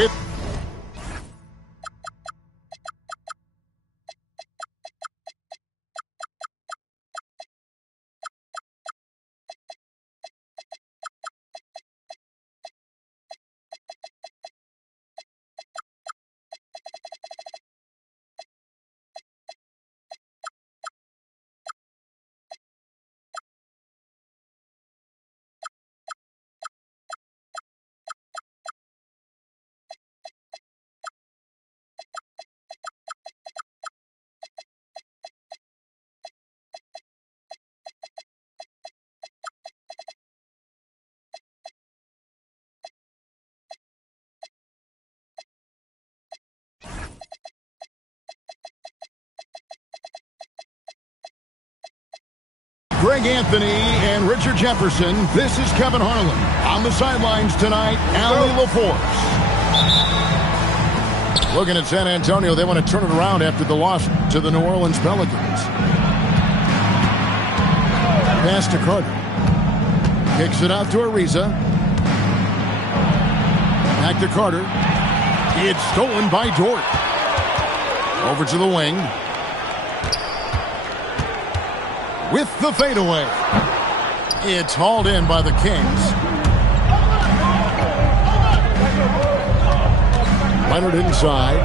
with Greg Anthony and Richard Jefferson. This is Kevin Harlan. On the sidelines tonight, Allie LaForce. Looking at San Antonio, they want to turn it around after the loss to the New Orleans Pelicans. Pass to Carter. Kicks it out to Ariza. Back to Carter. It's stolen by Dort. Over to the wing. With the fadeaway. It's hauled in by the Kings. Leonard inside.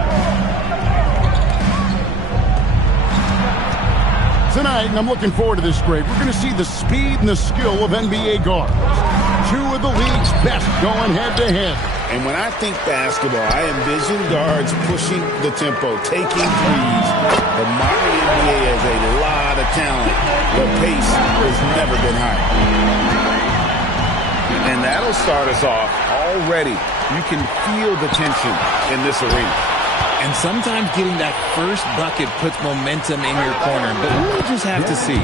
Tonight, and I'm looking forward to this grade, we're going to see the speed and the skill of NBA guards. Two of the league's best going head-to-head. And when I think basketball, I envision guards pushing the tempo, taking threes. The modern NBA has a lot of talent. The pace has never been higher. And that'll start us off already. You can feel the tension in this arena. And sometimes getting that first bucket puts momentum in your corner. But we'll just have to see.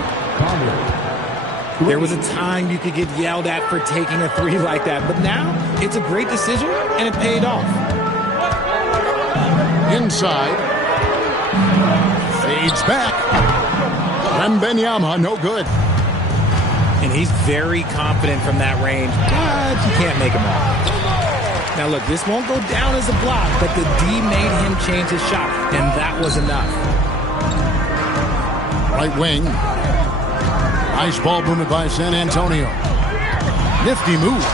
There was a time you could get yelled at for taking a three like that. But now it's a great decision, and it paid off. Inside. Fades back. Wembanyama, no good. And he's very confident from that range, but you can't make him off. Now, look, this won't go down as a block, but the D made him change his shot, and that was enough. Right wing. Nice ball movement by San Antonio. Nifty move.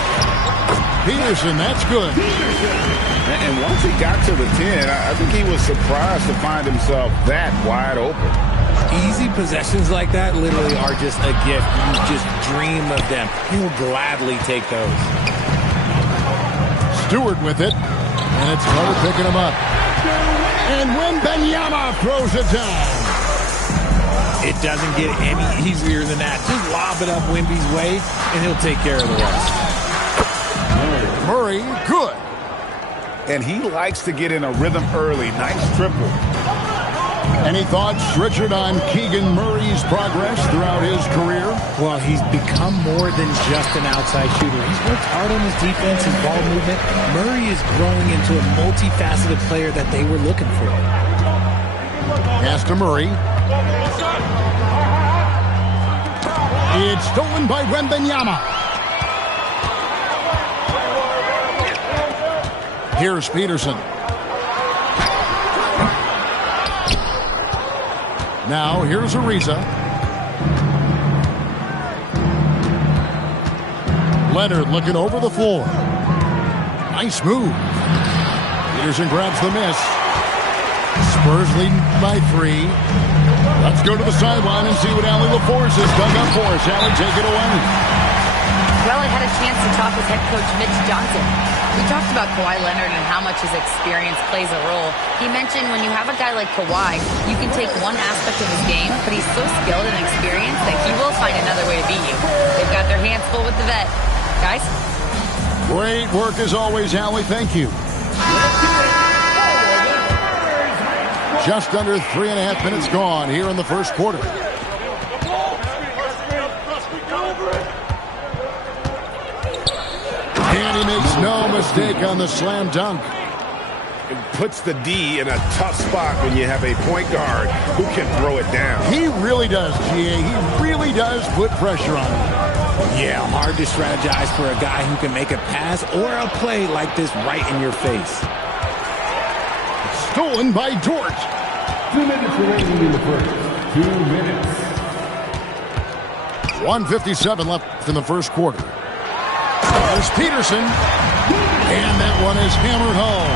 Peterson, that's good. And once he got to the 10, I think he was surprised to find himself that wide open. Easy possessions like that literally are just a gift. You just dream of them. He'll gladly take those. Stewart with it. And it's Carter picking him up. And Wembanyama throws it down. It doesn't get any easier than that. Just lob it up Wemby's way, and he'll take care of the rest. Murray, good. And he likes to get in a rhythm early. Nice triple. Any thoughts, Richard, on Keegan Murray's progress throughout his career? Well, he's become more than just an outside shooter. He's worked hard on his defense and ball movement. Murray is growing into a multifaceted player that they were looking for. Pass to Murray. It's stolen by Wembanyama. Here's Peterson. Now, here's Ariza. Leonard looking over the floor. Nice move. Peterson grabs the miss. Spurs leading by 3. Let's go to the sideline and see what Allie LaForce has dug up for us. Allie, take it away. Well, I had a chance to talk with head coach Mitch Johnson. We talked about Kawhi Leonard and how much his experience plays a role. He mentioned when you have a guy like Kawhi, you can take one aspect of his game, but he's so skilled and experienced that he will find another way to beat you. They've got their hands full with the vet. Guys? Great work as always, Allie. Thank you. Just under 3.5 minutes gone here in the first quarter. And he makes no mistake on the slam dunk. It puts the D in a tough spot when you have a point guard who can throw it down. He really does, GA. He really does put pressure on him. Yeah, hard to strategize for a guy who can make a pass or a play like this right in your face. stolen by Dort. 2 minutes remaining in the first. 2 minutes. 1:57 left in the first quarter. There's Peterson. And that one is hammered home.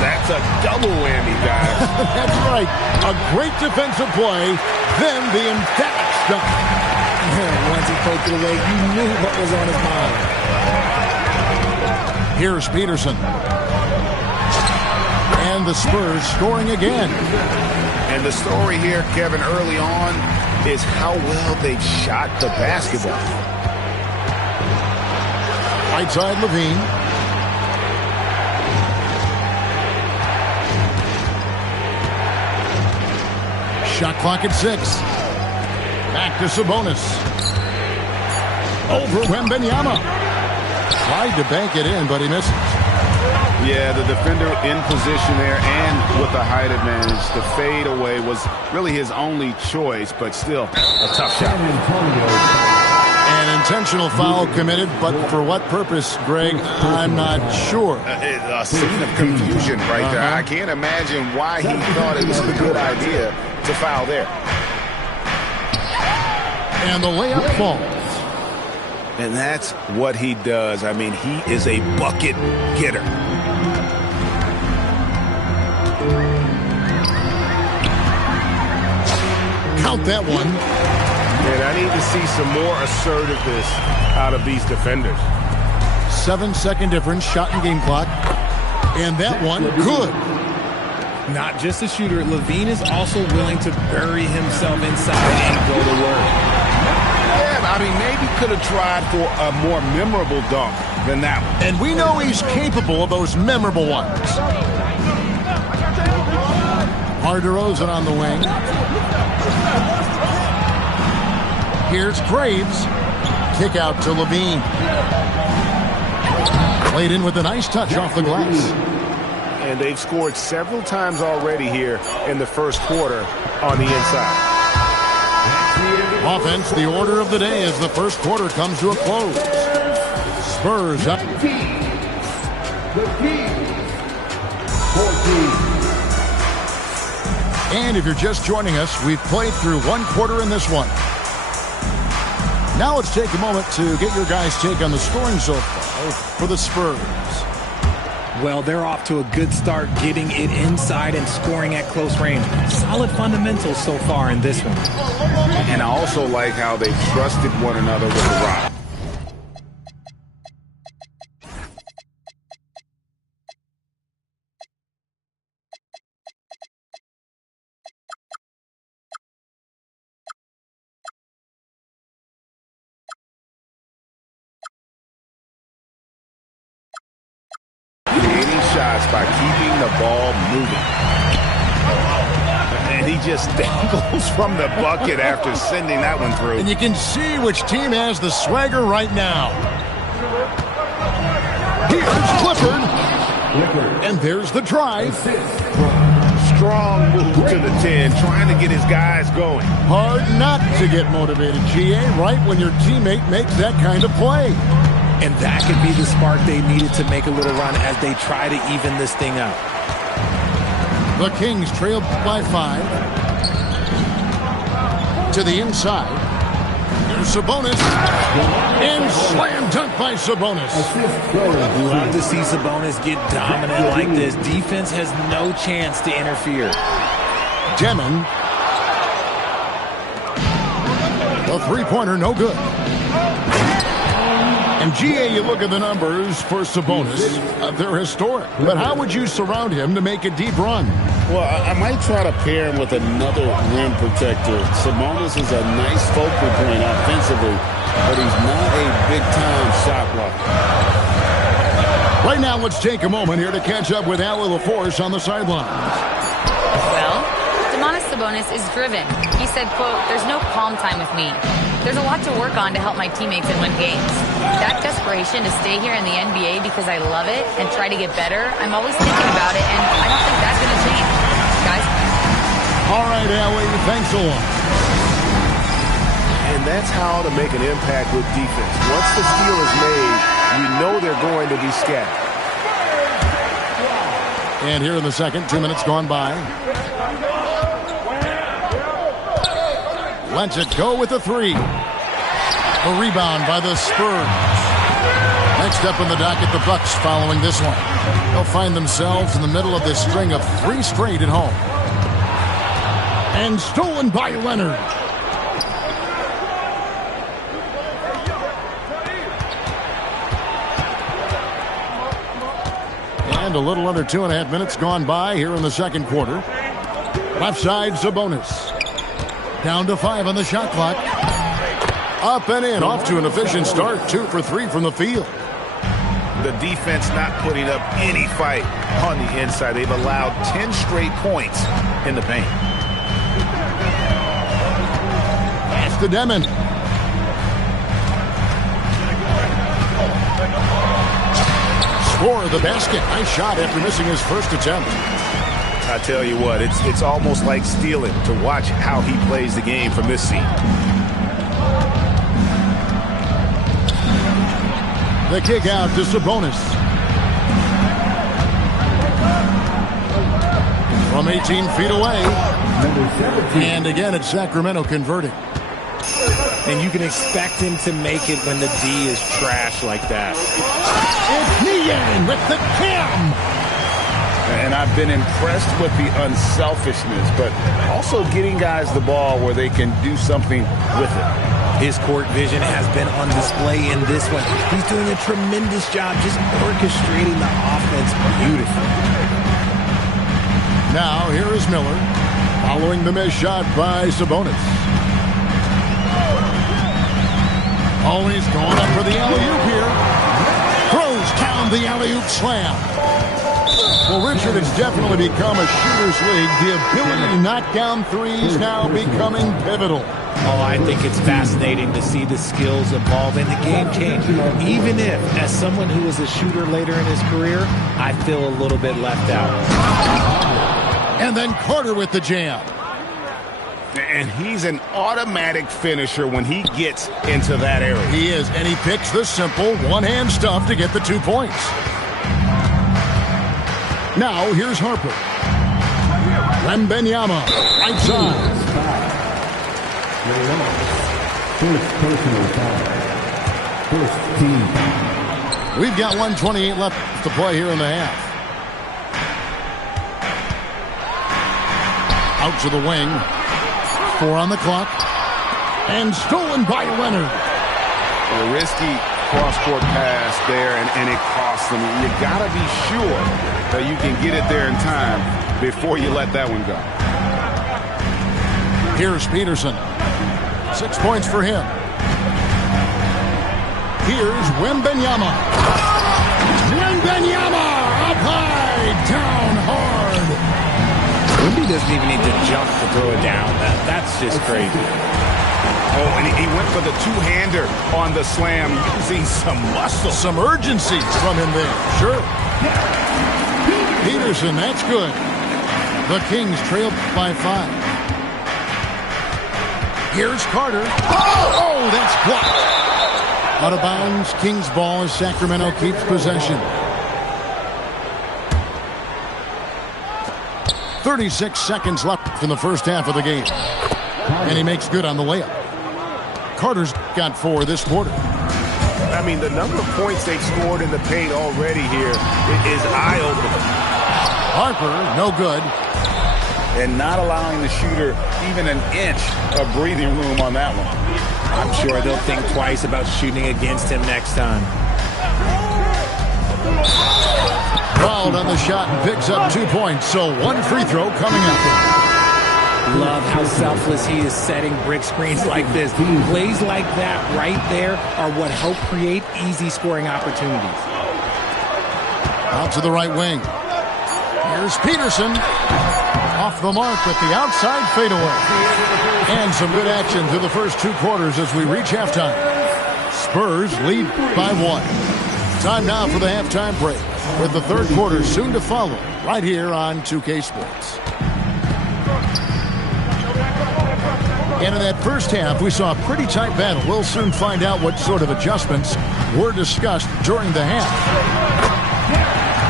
That's a double whammy, guys. That's right. A great defensive play, then the emphatic stop. Once he poked it away, you knew what was on his mind. Here's Peterson. And the Spurs scoring again. And the story here, Kevin, early on is how well they've shot the basketball. Right side, Levine. Shot clock at 6. Back to Sabonis. Over Wembanyama. Tried to bank it in, but he misses. Yeah, the defender in position there and with the height advantage. The fade away was really his only choice, but still a tough shot. An intentional foul committed, but for what purpose, Greg, I'm not sure. A scene of confusion right there. I can't imagine why he thought it was a good idea to foul there. And the layup falls. And that's what he does. I mean, he is a bucket getter. Count that one. And I need to see some more assertiveness out of these defenders. 7-second difference, shot and game clock. And that one, good. Not just a shooter, Levine is also willing to bury himself inside and go to work. Yeah, I mean, maybe could have tried for a more memorable dunk than that one. And we know he's capable of those memorable ones. Mar DeRozan on the wing. Here's Graves. Kick out to Levine. Played in with a nice touch off the glass. And they've scored several times already here in the first quarter on the inside. Offense, the order of the day as the first quarter comes to a close. Spurs up. 14. And if you're just joining us, we've played through one quarter in this one. Now let's take a moment to get your guys' take on the scoring so far for the Spurs. Well, they're off to a good start getting it inside and scoring at close range. Solid fundamentals so far in this one. And I also like how they've trusted one another with the rock. Shots by keeping the ball moving. And he just dangles from the bucket after sending that one through. And you can see which team has the swagger right now. Here's Clifford. And there's the drive. Strong move to the 10, trying to get his guys going. Hard not to get motivated, GA, right when your teammate makes that kind of play. And that could be the spark they needed to make a little run as they try to even this thing up. The Kings trail by 5. To the inside. Here's Sabonis. And slam dunk by Sabonis. Love to see Sabonis get dominant like this. Defense has no chance to interfere. Demon. The three-pointer, no good. And GA, you look at the numbers for Sabonis. They're historic. But how would you surround him to make a deep run? Well, I might try to pair him with another rim protector. Sabonis is a nice focal point offensively, but he's not a big-time shot blocker. Right now, let's take a moment here to catch up with Allie LaForce on the sidelines. Well, Domantas Sabonis is driven. He said, quote, "There's no calm time with me. There's a lot to work on to help my teammates and win games. That desperation to stay here in the NBA because I love it and try to get better, I'm always thinking about it, and I don't think that's going to change. Guys?" All right, Allie, thanks a lot. And that's how to make an impact with defense. Once the steal is made, you know they're going to be scattered. And here in the second, 2 minutes gone by. Lets it go with the three. A rebound by the Spurs. Next up in the docket, the Bucks following this one. They'll find themselves in the middle of this string of 3 straight at home. And stolen by Leonard. And a little under 2.5 minutes gone by here in the second quarter. Left side, Sabonis. Down to 5 on the shot clock. Up and in, off to an efficient start. 2 for 3 from the field. The defense not putting up any fight on the inside. They've allowed 10 straight points in the paint. Pass to Demon. Score the basket. Nice shot after missing his first attempt. I tell you what, it's almost like stealing to watch how he plays the game from this seat. The kick out to Sabonis. From 18 feet away. And again, it's Sacramento converting. And you can expect him to make it when the D is trash like that. It's Niang with the cam. And I've been impressed with the unselfishness, but also getting guys the ball where they can do something with it. His court vision has been on display in this one. He's doing a tremendous job just orchestrating the offense beautifully. Now, here is Miller, following the missed shot by Sabonis. Always going up for the alley-oop here. Throws down the alley-oop slam. Well, Richard, it's definitely become a shooter's league. The ability to knock down threes now becoming pivotal. Oh, I think it's fascinating to see the skills evolve and the game change. Even if, as someone who was a shooter later in his career, I feel a little bit left out. And then Carter with the jam. And he's an automatic finisher when he gets into that area. He is, and he picks the simple one-hand stuff to get the 2 points. Now, here's Harper. Wembanyama, right side. First personal foul. First team foul. We've got 1:28 left to play here in the half. Out to the wing. 4 on the clock. And stolen by Leonard. A risky cross-court pass there, and it costs them. You got to be sure that you can get it there in time before you let that one go. Here's Peterson. 6 points for him. Here's Wembanyama. Wembanyama up high, down hard. Wemby doesn't even need to jump to throw it down. That's just crazy. Oh, and he went for the two-hander on the slam, using some muscle. Some urgency from him there. Sure. Peterson, that's good. The Kings trail by 5. Here's Carter. Oh, that's blocked. Out of bounds, Kings ball as Sacramento keeps possession. 36 seconds left in the first half of the game. And he makes good on the layup. Carter's got 4 this quarter. I mean, the number of points they've scored in the paint already here is eye-opening. Harper, no good. And not allowing the shooter even an inch of breathing room on that one. I'm sure they'll think twice about shooting against him next time. Fouled on the shot and picks up 2 points, so 1 free throw coming up. Love how selfless he is setting brick screens like this. Plays like that right there are what help create easy scoring opportunities. Out to the right wing. Here's Peterson. Off the mark with the outside fadeaway. And some good action through the first 2 quarters as we reach halftime. Spurs lead by 1. Time now for the halftime break, with the third quarter soon to follow, right here on 2K Sports. And in that first half, we saw a pretty tight battle. We'll soon find out what sort of adjustments were discussed during the half.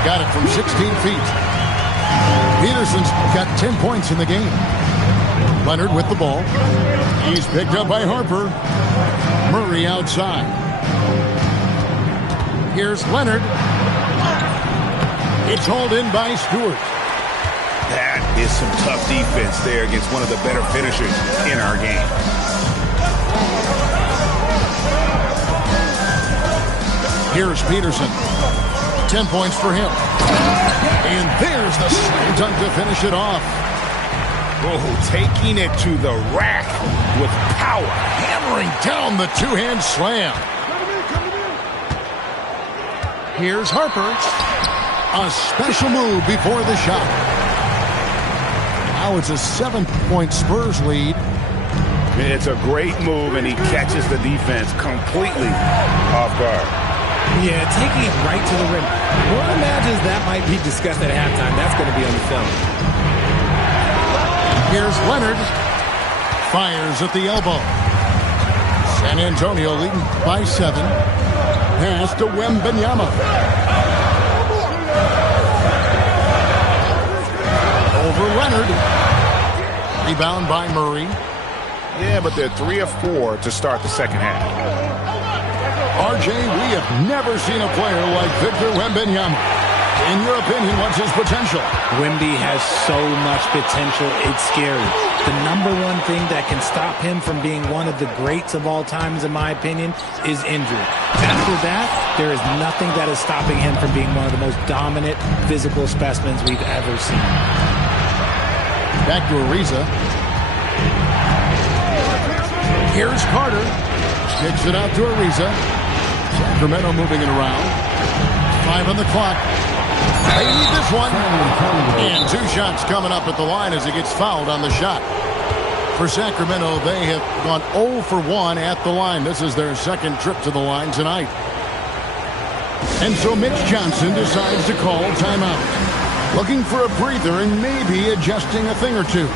Got it from 16 feet. Peterson's got 10 points in the game. Leonard with the ball. He's picked up by Harper. Murray outside. Here's Leonard. It's hauled in by Stewart. That is some tough defense there against one of the better finishers in our game. Here's Peterson. 10 points for him. And there's the slam dunk to finish it off. Oh, taking it to the rack with power. Hammering down the two-hand slam. Here's Harper. A special move before the shot. Now it's a 7-point Spurs lead. It's a great move, and he catches the defense completely off guard. Yeah, taking it right to the rim. One imagines that might be discussed at halftime. That's going to be on the phone. Here's Leonard. Fires at the elbow. San Antonio leading by 7. Pass to Wembanyama. Over Leonard. Rebound by Murray. Yeah, but they're 3 of 4 to start the second half. RJ, we have never seen a player like Victor Wembanyama. In your opinion, what's his potential? Wemby has so much potential, it's scary. The number one thing that can stop him from being one of the greats of all times, in my opinion, is injury. After that, there is nothing that is stopping him from being one of the most dominant physical specimens we've ever seen. Back to Ariza. Here's Carter. Kicks it out to Ariza. Sacramento moving it around. 5 on the clock. They need this one. And 2 shots coming up at the line as he gets fouled on the shot. For Sacramento, they have gone 0 for 1 at the line. This is their second trip to the line tonight. And so Mitch Johnson decides to call timeout. Looking for a breather and maybe adjusting a thing or two.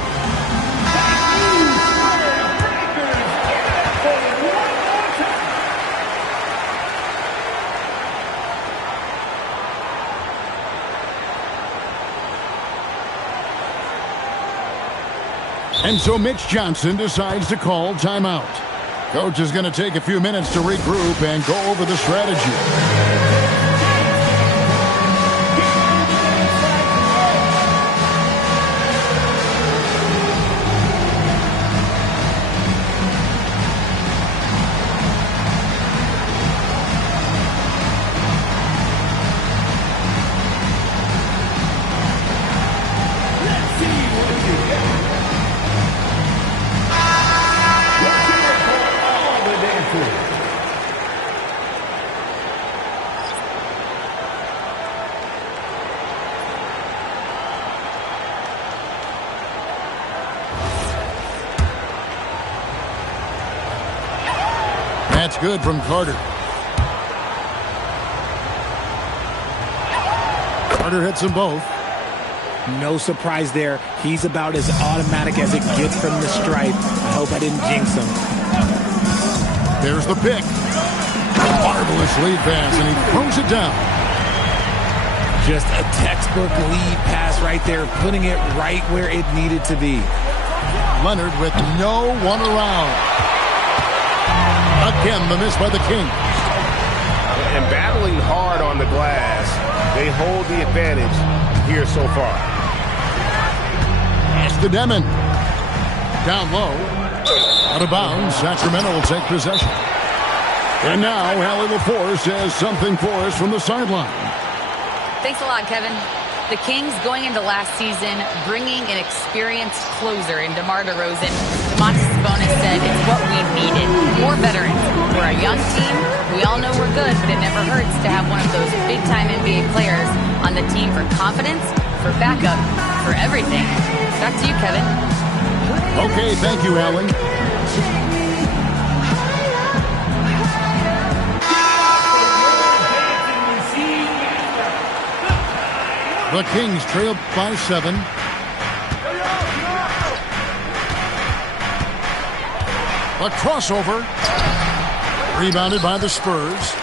And so Mitch Johnson decides to call timeout. Coach is going to take a few minutes to regroup and go over the strategy. That's good from Carter. Carter hits them both. No surprise there. He's about as automatic as it gets from the stripe. I hope I didn't jinx him. There's the pick. Marvelous lead pass, and he throws it down. Just a textbook lead pass right there, putting it right where it needed to be. Leonard with no one around. Again, the miss by the Kings. And battling hard on the glass, they hold the advantage here so far. Pass to Demon. Down low. Out of bounds. Sacramento will take possession. And now, Allie LaForce has something for us from the sideline. Thanks a lot, Kevin. The Kings going into last season, bringing an experienced closer in DeMar DeRozan. Domantas Sabonis said it's what we needed. More veterans. We're a young team. We all know we're good, but it never hurts to have one of those big-time NBA players on the team for confidence, for backup, for everything. Back to you, Kevin. Okay, thank you, Allie. The Kings trailed by 7. A crossover. Rebounded by the Spurs.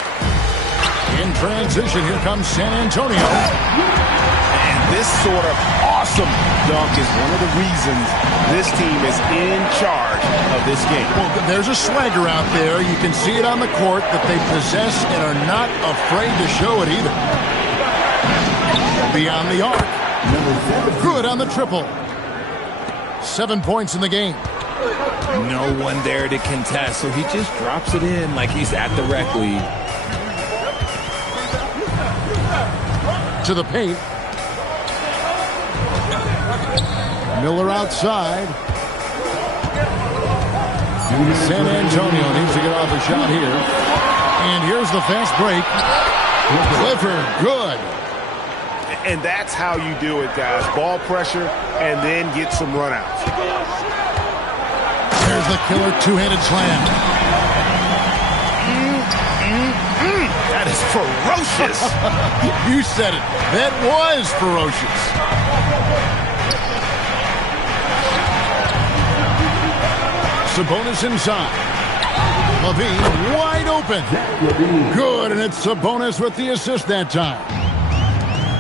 In transition, here comes San Antonio. And this sort of awesome dunk is one of the reasons this team is in charge of this game. Well, there's a swagger out there. You can see it on the court that they possess and are not afraid to show it either. Beyond the arc. Good on the triple. 7 points in the game. No one there to contest, so he just drops it in like he's at the rec league. To the paint. Miller outside. San Antonio needs to get off a shot here. And here's the fast break. Clifford, good. And that's how you do it, guys. Ball pressure and then get some runouts. There's the killer two-handed slam. That is ferocious. You said it. That was ferocious. Sabonis inside. LaVine wide open. Good, and it's Sabonis with the assist that time.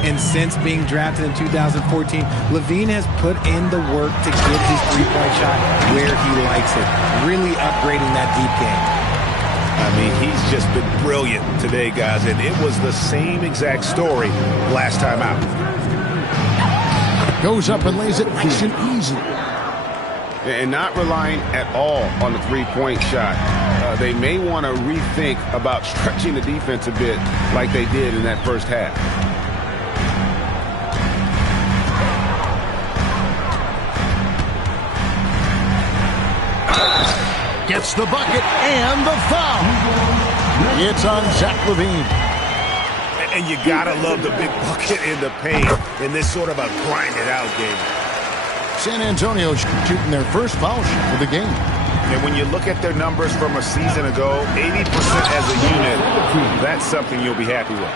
And since being drafted in 2014, LaVine has put in the work to get his three-point shot where he likes it, really upgrading that deep game. I mean, he's just been brilliant today, guys, and it was the same exact story last time out. Goes up and lays it nice and easy. And not relying at all on the three-point shot. They may want to rethink about stretching the defense a bit like they did in that first half. Gets the bucket and the foul. It's on Zach LaVine. And you gotta love the big bucket in the paint in this sort of a grinded-out game. San Antonio shooting their first foul shot of the game. And when you look at their numbers from a season ago, 80% as a unit, that's something you'll be happy with.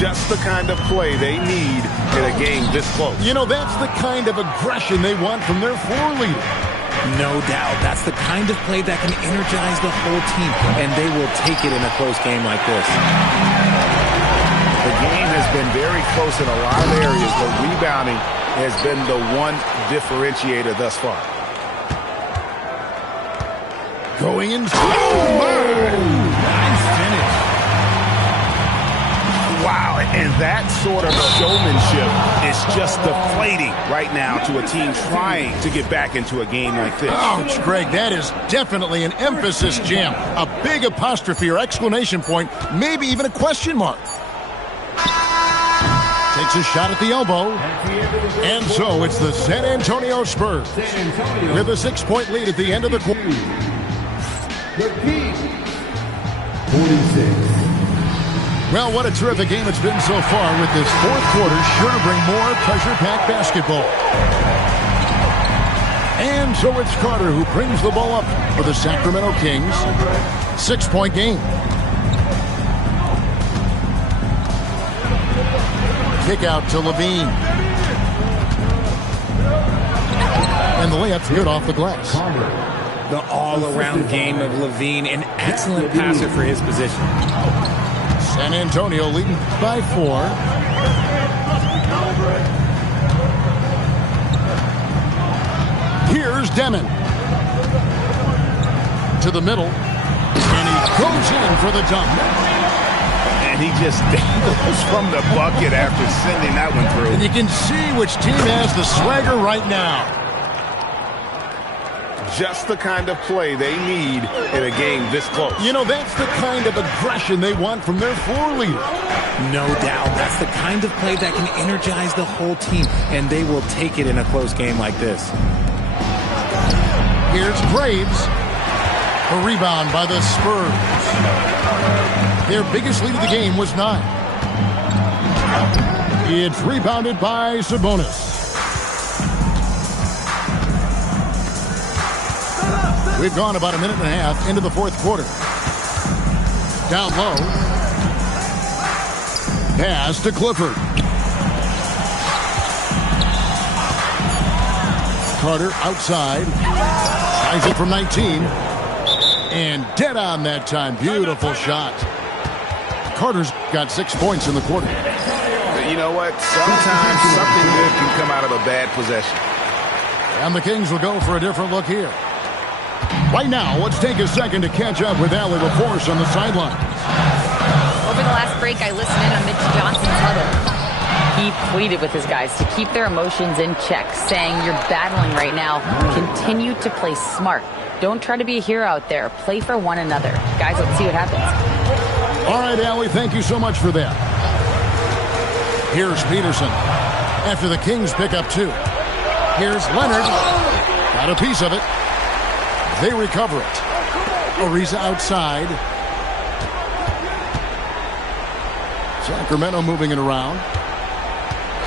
Just the kind of play they need in a game this close. You know, that's the kind of aggression they want from their floor leader. No doubt. That's the kind of play that can energize the whole team, and they will take it in a close game like this. The game has been very close in a lot of areas, but rebounding has been the one differentiator thus far. Going in. Nice finish. Wow, and that sort of showmanship is just deflating right now to a team trying to get back into a game like this. Ouch, Greg, that is definitely an emphasis jam. A big apostrophe or exclamation point, maybe even a question mark. Takes a shot at the elbow. And so it's the San Antonio Spurs with a 6-point lead at the end of the quarter. The Heat, 46. Well, what a terrific game it's been so far with this fourth quarter. Sure to bring more pressure-packed basketball. And so it's Carter who brings the ball up for the Sacramento Kings. 6-point game. Kick out to LaVine. And the layup's good off the glass. The all-around game of LaVine, an excellent passer for his position. San Antonio leading by 4. Here's Demon. To the middle. And he goes in for the dunk. And he just dangles from the bucket after sending that one through. And you can see which team has the swagger right now. Just the kind of play they need in a game this close. You know, that's the kind of aggression they want from their floor leader. No doubt. That's the kind of play that can energize the whole team, and they will take it in a close game like this. Here's Graves. A rebound by the Spurs. Their biggest lead of the game was 9. It's rebounded by Sabonis. We've gone about a minute and a half into the fourth quarter. Down low. Pass to Clifford. Carter outside. Finds it from 19. And dead on that time. Beautiful shot. Carter's got 6 points in the quarter. You know what? Sometimes something good can come out of a bad possession. And the Kings will go for a different look here. Right now, let's take a second to catch up with Allie LaForce on the sidelines. Over the last break, I listened in on Mitch Johnson's huddle. He pleaded with his guys to keep their emotions in check, saying, "You're battling right now. Continue to play smart. Don't try to be a hero out there. Play for one another." Guys, let's see what happens. All right, Allie, thank you so much for that. Here's Peterson after the Kings pick up 2. Here's Leonard. Got a piece of it. They recover it. Ariza outside. Sacramento moving it around.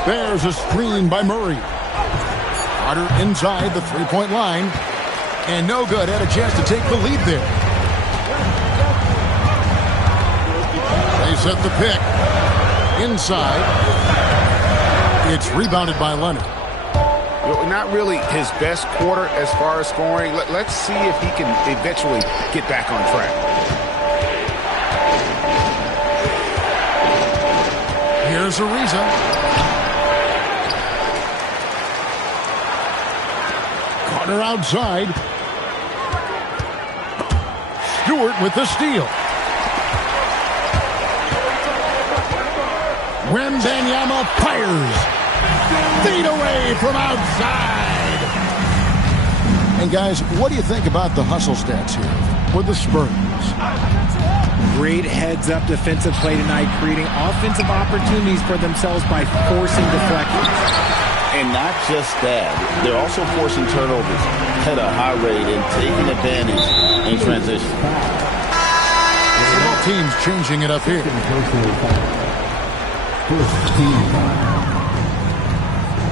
There's a screen by Murray. Carter inside the three-point line. And no good. Had a chance to take the lead there. They set the pick. Inside. It's rebounded by Leonard. Not really his best quarter as far as scoring. Let's see if he can eventually get back on track. Here's Ariza. Carter outside. Stewart with the steal. Wembanyama fires. Feet away from outside. And guys, what do you think about the hustle stats here with the Spurs? Great heads-up defensive play tonight, creating offensive opportunities for themselves by forcing deflections. And not just that, they're also forcing turnovers at a high rate and taking advantage in transition. Both teams changing it up here.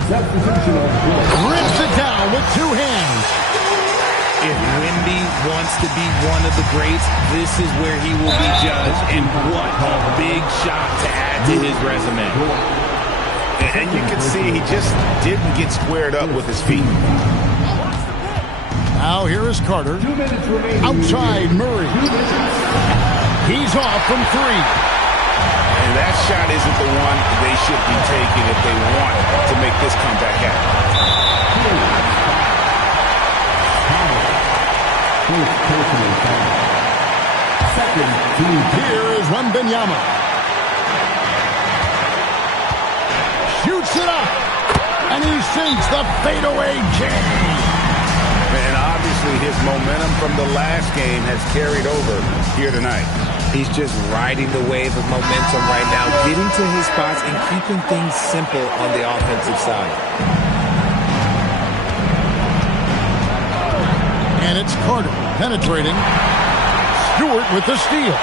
Rips it down with 2 hands. If Wemby wants to be one of the greats, this is where he will be judged. And what a big shot to add to his resume. And you can see he just didn't get squared up with his feet. Now here is Carter. Outside Murray. He's off from 3. And that shot isn't the one they should be taking if they want to make this comeback happen. Here is Wembanyama. Shoots it up. And he sinks the fadeaway jam. And obviously his momentum from the last game has carried over here tonight. He's just riding the wave of momentum right now, getting to his spots and keeping things simple on the offensive side. And it's Carter penetrating. Stewart with the steal.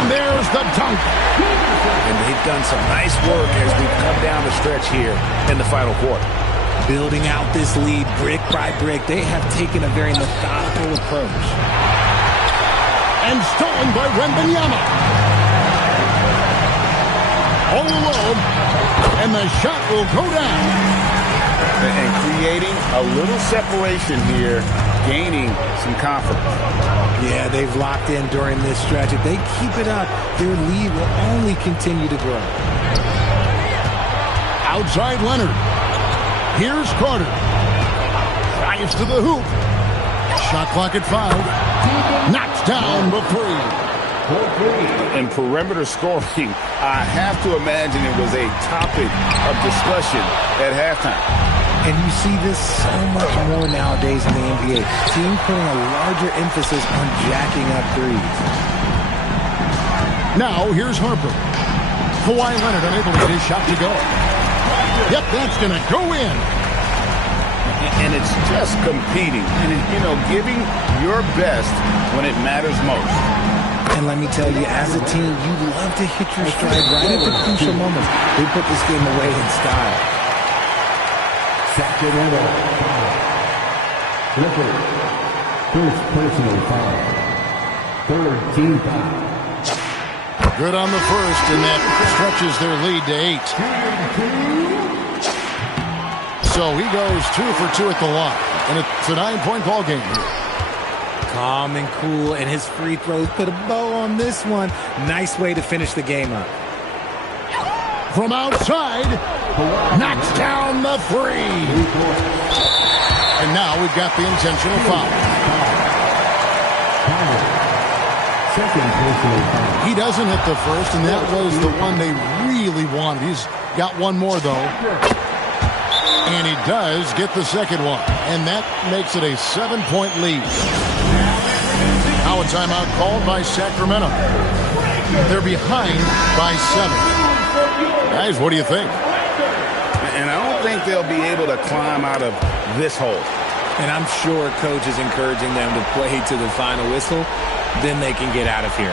And there's the dunk. And they've done some nice work as we've come down the stretch here in the final quarter. Building out this lead brick by brick, they have taken a very methodical approach. And stolen by Wembanyama. All alone. And the shot will go down. And creating a little separation here, gaining some confidence. Yeah, they've locked in during this stretch. If they keep it up, their lead will only continue to grow. Outside Leonard. Here's Carter. Drives to the hoop. Shot clock at 5. Knocks down the 3. And perimeter scoring, I have to imagine it was a topic of discussion at halftime. And you see this so much more nowadays in the NBA. Team putting a larger emphasis on jacking up threes. Now here's Harper. Kawhi Leonard unable to get his shot to go. Yep, that's going to go in. And it's just competing and, you know, giving your best when it matters most. And let me tell you, as a team, you love to hit your stride right at the crucial moments. They put this game away in style. Sacramento. Clippers. First personal foul. Third team foul. Good on the first, and that stretches their lead to 8. So he goes 2 for 2 at the line, and it's a 9-point ball game here. Calm and cool, and his free throws put a bow on this one. Nice way to finish the game up. From outside, knocks down the three. And now we've got the intentional foul. Second personal foul. He doesn't hit the first, and that was the one they really wanted. He's got one more, though. And he does get the second one. And that makes it a 7-point lead. Now a timeout called by Sacramento. They're behind by 7. Guys, what do you think? And I don't think they'll be able to climb out of this hole. And I'm sure coach is encouraging them to play to the final whistle. Then they can get out of here.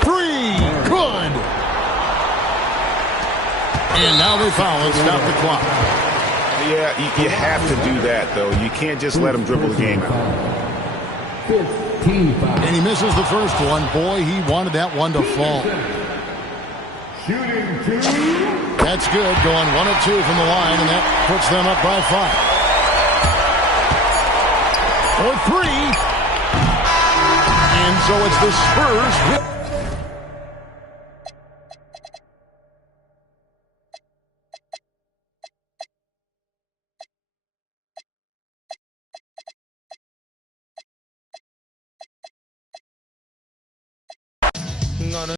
3, good. And now they foul and stop the clock. Yeah, you have to do that, though. You can't just let them dribble the game out. 15 foul. And he misses the first one. Boy, he wanted that one to fall. Shooting 2. That's good. Going 1 of 2 from the line, and that puts them up by 5. Or 3. And so it's the Spurs.